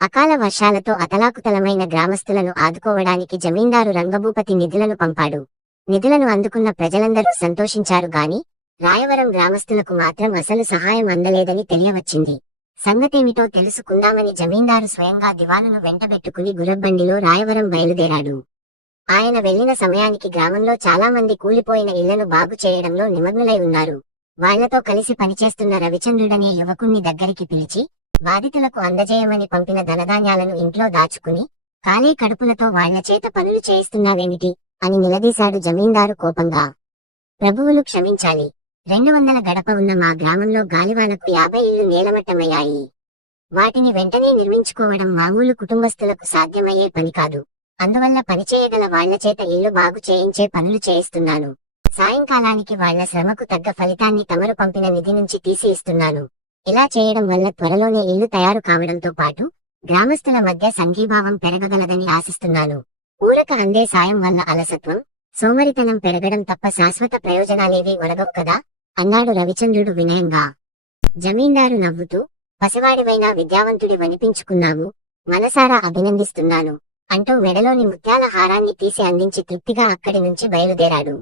అకాల వర్షాలతో అతలాకుతలమైన గ్రామస్తులను ఆదుకోవడానికి జమీందారు రంగభూపతి నిధులను పంపాడు. నిధులను అందుకున్న ప్రజలందరూ సంతోషించారు గాని రాయవరం గ్రామస్తులకు మాత్రం అసలు సహాయం అందలేదని తెలియవచ్చింది. సంగతేమిటో తెలుసుకుందామని జమీందారు స్వయంగా దివానును వెంటబెట్టుకుని గుర్రబండిలో రాయవరం బయలుదేరాడు. ఆయన వెళ్లిన సమయానికి గ్రామంలో చాలా మంది కూలిపోయిన ఇళ్లను బాగు చేయడంలో నిమగ్నులై ఉన్నారు. వాళ్లతో కలిసి పనిచేస్తున్న రవిచంద్రుడనే యువకుణ్ణి దగ్గరికి పిలిచి బాధితులకు అందజేయమని పంపిన ధనధాన్యాలను ఇంట్లో దాచుకుని ఖాళీ కడుపులతో వాళ్ల చేత పనులు చేయిస్తున్నావేమిటి అని నిలదీశాడు జమీందారు కోపంగా. ప్రభువులు క్షమించాలి. 200 గడప ఉన్న మా గ్రామంలో గాలివానకు 50 ఇళ్లు నేలమట్టమయ్యాయి. వాటిని వెంటనే నిర్మించుకోవడం మామూలు కుటుంబస్తులకు సాధ్యమయ్యే పని కాదు. అందువల్ల పనిచేయగల వాళ్ల చేత ఇళ్లు బాగు చేయించే పనులు చేయిస్తున్నాను. సాయంకాలానికి వాళ్ల శ్రమకు తగ్గ ఫలితాన్ని తమరు పంపిన నిధి నుంచి తీసి ఇస్తున్నాను. ఇలా చేయడం వల్ల త్వరలోనే ఇళ్లు తయారు కావడంతో పాటు గ్రామస్తుల మధ్య సంఘీభావం పెరగగలదని ఆశిస్తున్నాను. ఊరక అందే సాయం వల్ల అలసత్వం, సోమరితనం పెరగడం తప్ప శాశ్వత ప్రయోజనాలేవీ ఒరగవు కదా అన్నాడు రవిచంద్రుడు వినయంగా. జమీందారు నవ్వుతూ, పసివాడివైనా విద్యావంతుడి వనిపించుకున్నావు, మనసారా అభినందిస్తున్నాను అంటూ మెడలోని ముత్యాల హారాన్ని తీసి అందించి తృప్తిగా అక్కడి నుంచి బయలుదేరాడు.